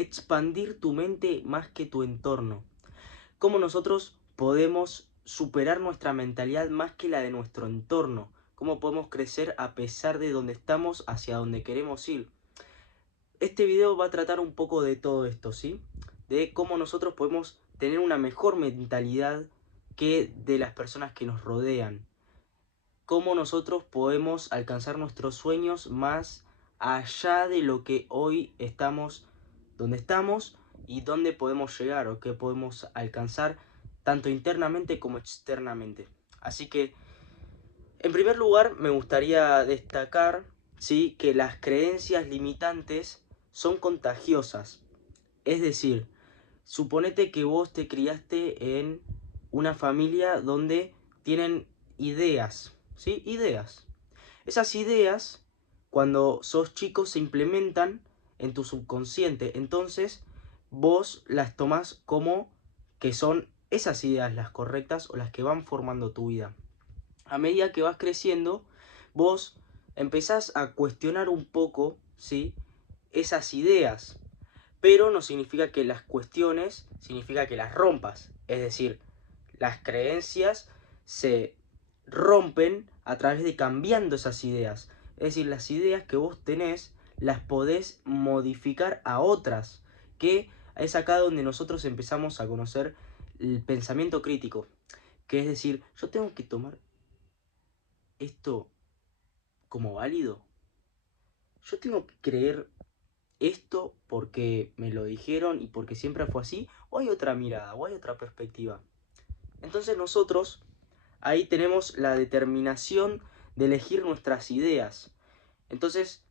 expandir tu mente más que tu entorno. Cómo nosotros podemos superar nuestra mentalidad más que la de nuestro entorno. Cómo podemos crecer a pesar de donde estamos hacia donde queremos ir. Este video va a tratar un poco de todo esto, ¿sí? De cómo nosotros podemos tener una mejor mentalidad que de las personas que nos rodean. Cómo nosotros podemos alcanzar nuestros sueños más allá de lo que hoy estamos, donde estamos y dónde podemos llegar o qué podemos alcanzar tanto internamente como externamente. Así que, en primer lugar, me gustaría destacar, ¿sí?, que las creencias limitantes son contagiosas. Es decir, suponete que vos te criaste en una familia donde tienen ideas, ¿sí? Ideas. Esas ideas, cuando sos chico, se implementan en tu subconsciente. Entonces, vos las tomás como que son esas ideas las correctas o las que van formando tu vida. A medida que vas creciendo, vos empezás a cuestionar un poco, ¿sí?, esas ideas. Pero no significa que las cuestiones, significa que las rompas. Es decir, las creencias se rompen a través de cambiando esas ideas. Es decir, las ideas que vos tenés las podés modificar a otras, que es acá donde nosotros empezamos a conocer el pensamiento crítico. Que es decir, yo tengo que tomar esto como válido. Yo tengo que creer esto porque me lo dijeron y porque siempre fue así, o hay otra mirada, o hay otra perspectiva. Entonces nosotros ahí tenemos la determinación de elegir nuestras ideas. Entonces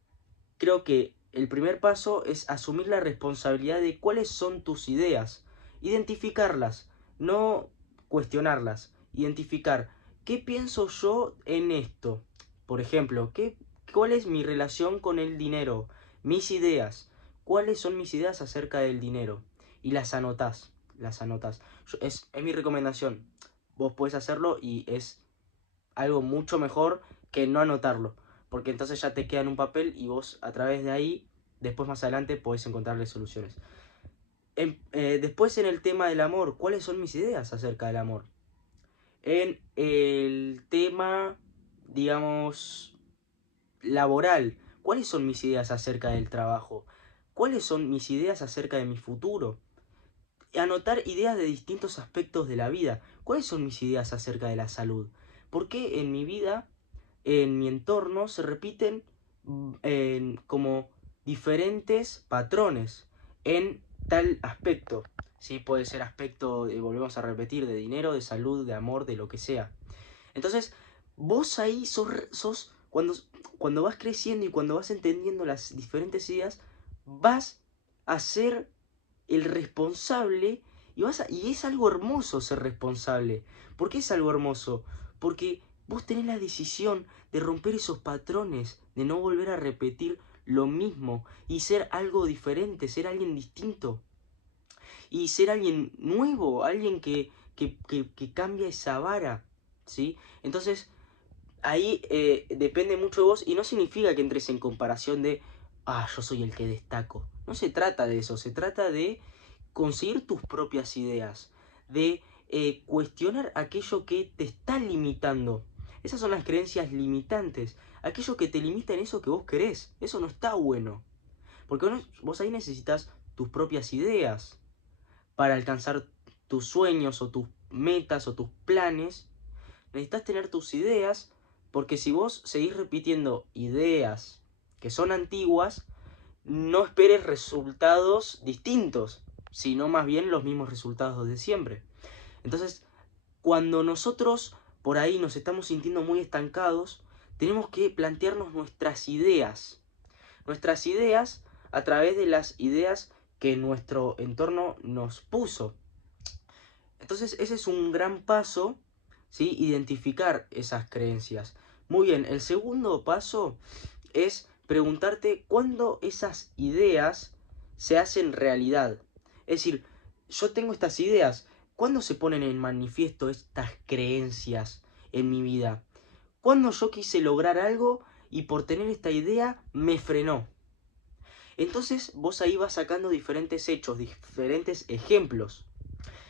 creo que el primer paso es asumir la responsabilidad de cuáles son tus ideas, identificarlas, no cuestionarlas, identificar qué pienso yo en esto. Por ejemplo, ¿cuál es mi relación con el dinero? Mis ideas. ¿Cuáles son mis ideas acerca del dinero? Y las anotás, las anotás. Es mi recomendación. Vos podés hacerlo y es algo mucho mejor que no anotarlo. Porque entonces ya te queda en un papel y vos a través de ahí, después más adelante, podés encontrarle soluciones. Después en el tema del amor, ¿cuáles son mis ideas acerca del amor? En el tema, digamos, laboral, ¿cuáles son mis ideas acerca del trabajo? ¿Cuáles son mis ideas acerca de mi futuro? Anotar ideas de distintos aspectos de la vida. ¿Cuáles son mis ideas acerca de la salud? ¿Por qué en mi vida, en mi entorno, se repiten como diferentes patrones en tal aspecto? ¿Sí? Puede ser aspecto, volvemos a repetir, de dinero, de salud, de amor, de lo que sea. Entonces, vos ahí sos cuando vas creciendo y cuando vas entendiendo las diferentes ideas, vas a ser el responsable y es algo hermoso ser responsable. ¿Por qué es algo hermoso? Porque vos tenés la decisión de romper esos patrones, de no volver a repetir lo mismo y ser algo diferente, ser alguien distinto y ser alguien nuevo, alguien que cambia esa vara, ¿sí? Entonces, ahí depende mucho de vos y no significa que entres en comparación de, yo soy el que destaco. No se trata de eso, se trata de conseguir tus propias ideas, de cuestionar aquello que te está limitando. Esas son las creencias limitantes, aquello que te limita en eso que vos querés. Eso no está bueno, porque vos ahí necesitas tus propias ideas para alcanzar tus sueños o tus metas o tus planes. Necesitas tener tus ideas, porque si vos seguís repitiendo ideas que son antiguas, no esperes resultados distintos, sino más bien los mismos resultados de siempre. Entonces, cuando nosotros por ahí nos estamos sintiendo muy estancados, tenemos que plantearnos nuestras ideas. Nuestras ideas a través de las ideas que nuestro entorno nos puso. Entonces, ese es un gran paso, ¿sí? Identificar esas creencias. Muy bien, el segundo paso es preguntarte cuándo esas ideas se hacen realidad. Es decir, yo tengo estas ideas, ¿cuándo se ponen en manifiesto estas creencias en mi vida? ¿Cuándo yo quise lograr algo y por tener esta idea me frenó? Entonces vos ahí vas sacando diferentes hechos, diferentes ejemplos,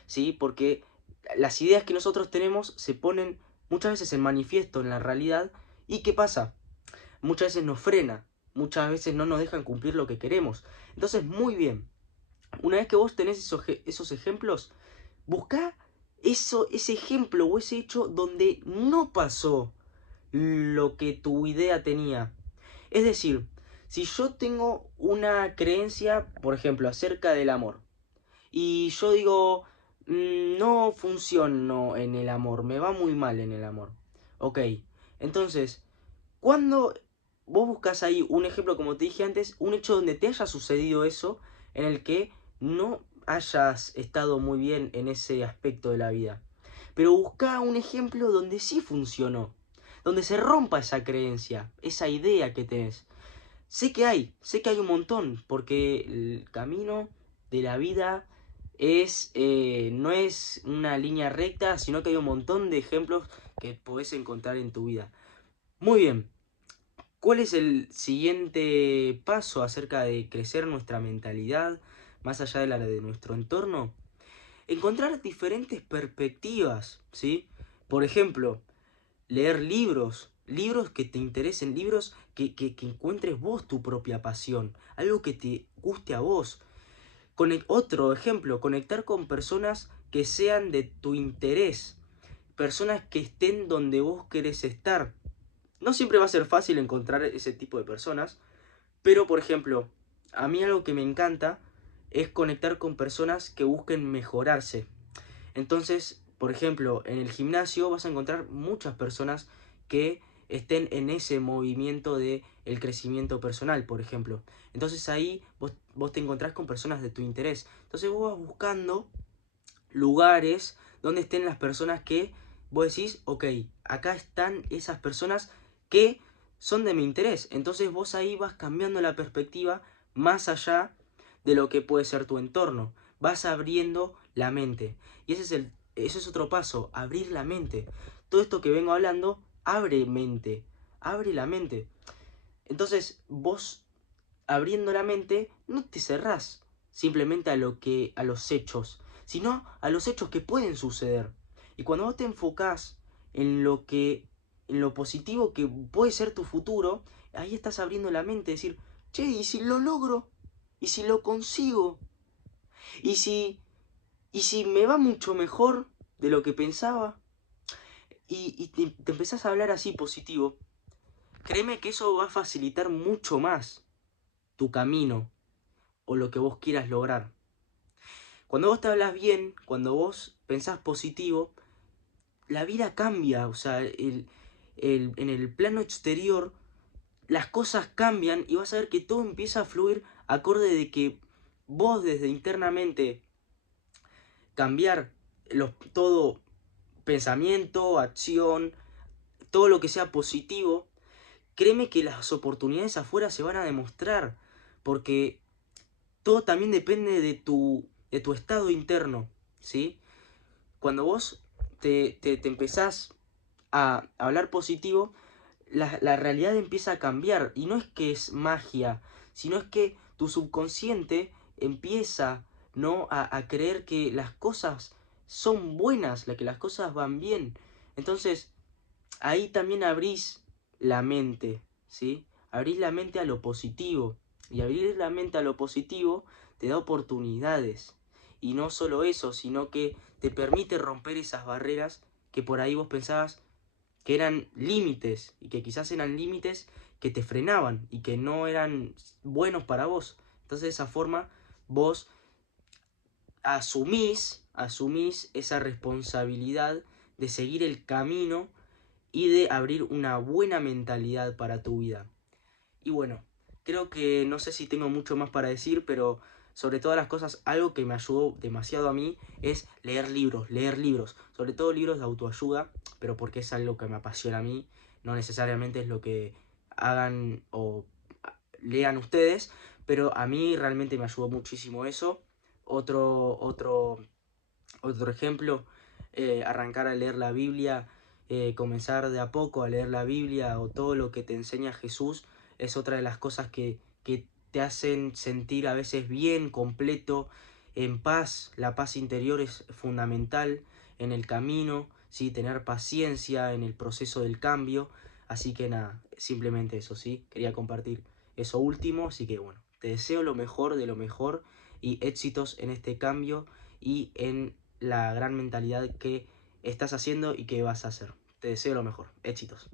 ¿sí? Porque las ideas que nosotros tenemos se ponen muchas veces en manifiesto en la realidad. ¿Y qué pasa? Muchas veces nos frena, muchas veces no nos dejan cumplir lo que queremos. Entonces, muy bien, una vez que vos tenés esos ejemplos, buscá ese ejemplo o ese hecho donde no pasó lo que tu idea tenía. Es decir, si yo tengo una creencia, por ejemplo, acerca del amor, y yo digo, no funciono en el amor, me va muy mal en el amor. Ok, entonces, cuando vos buscas ahí un ejemplo, como te dije antes, un hecho donde te haya sucedido eso, en el que no hayas estado muy bien en ese aspecto de la vida. Pero busca un ejemplo donde sí funcionó, donde se rompa esa creencia, esa idea que tenés. Sé que hay un montón, porque el camino de la vida no es una línea recta, sino que hay un montón de ejemplos que podés encontrar en tu vida. Muy bien, ¿cuál es el siguiente paso acerca de crecer nuestra mentalidad, más allá de la de nuestro entorno? Encontrar diferentes perspectivas, ¿sí? Por ejemplo, leer libros, libros que te interesen, libros que encuentres vos tu propia pasión, algo que te guste a vos. Otro ejemplo, conectar con personas que sean de tu interés, personas que estén donde vos querés estar. No siempre va a ser fácil encontrar ese tipo de personas, pero por ejemplo, a mí algo que me encanta es conectar con personas que busquen mejorarse. Entonces, por ejemplo, en el gimnasio vas a encontrar muchas personas que estén en ese movimiento de el crecimiento personal, por ejemplo. Entonces ahí vos te encontrás con personas de tu interés. Entonces vos vas buscando lugares donde estén las personas que vos decís, ok, acá están esas personas que son de mi interés. Entonces vos ahí vas cambiando la perspectiva más allá de lo que puede ser tu entorno. Vas abriendo la mente. Y ese es otro paso, abrir la mente. Todo esto que vengo hablando, abre mente, abre la mente. Entonces vos abriendo la mente, no te cerrás simplemente a los hechos, sino a los hechos que pueden suceder. Y cuando vos te enfocás en lo positivo que puede ser tu futuro, ahí estás abriendo la mente, decir, che, ¿y si lo logro? ¿Y si lo consigo? ¿Y si, y si me va mucho mejor de lo que pensaba? Y te empezás a hablar así positivo. Créeme que eso va a facilitar mucho más tu camino o lo que vos quieras lograr. Cuando vos te hablas bien, cuando vos pensás positivo, la vida cambia. O sea, en el plano exterior, las cosas cambian y vas a ver que todo empieza a fluir acorde de que vos desde internamente cambiar todo pensamiento, acción, todo lo que sea positivo, créeme que las oportunidades afuera se van a demostrar. Porque todo también depende de tu estado interno, ¿sí? Cuando vos te empezás a hablar positivo, la realidad empieza a cambiar. Y no es que es magia, sino es que tu subconsciente empieza, ¿no?, a creer que las cosas son buenas, que las cosas van bien. Entonces, ahí también abrís la mente, ¿sí? Abrís la mente a lo positivo. Y abrir la mente a lo positivo te da oportunidades. Y no solo eso, sino que te permite romper esas barreras que por ahí vos pensabas que eran límites. Y que quizás eran límites que te frenaban y que no eran buenos para vos. Entonces de esa forma vos asumís esa responsabilidad de seguir el camino y de abrir una buena mentalidad para tu vida. Y bueno, creo que no sé si tengo mucho más para decir, pero sobre todas las cosas, algo que me ayudó demasiado a mí es leer libros, sobre todo libros de autoayuda, pero porque es algo que me apasiona a mí, no necesariamente es lo que hagan o lean ustedes, pero a mí realmente me ayudó muchísimo eso. Otro ejemplo, arrancar a leer la Biblia, comenzar de a poco a leer la Biblia o todo lo que te enseña Jesús, es otra de las cosas que te hacen sentir a veces bien, completo, en paz. La paz interior es fundamental en el camino, ¿sí? Tener paciencia en el proceso del cambio. Así que nada, simplemente eso, ¿sí? Quería compartir eso último, así que bueno, te deseo lo mejor de lo mejor y éxitos en este cambio y en la gran mentalidad que estás haciendo y que vas a hacer. Te deseo lo mejor, éxitos.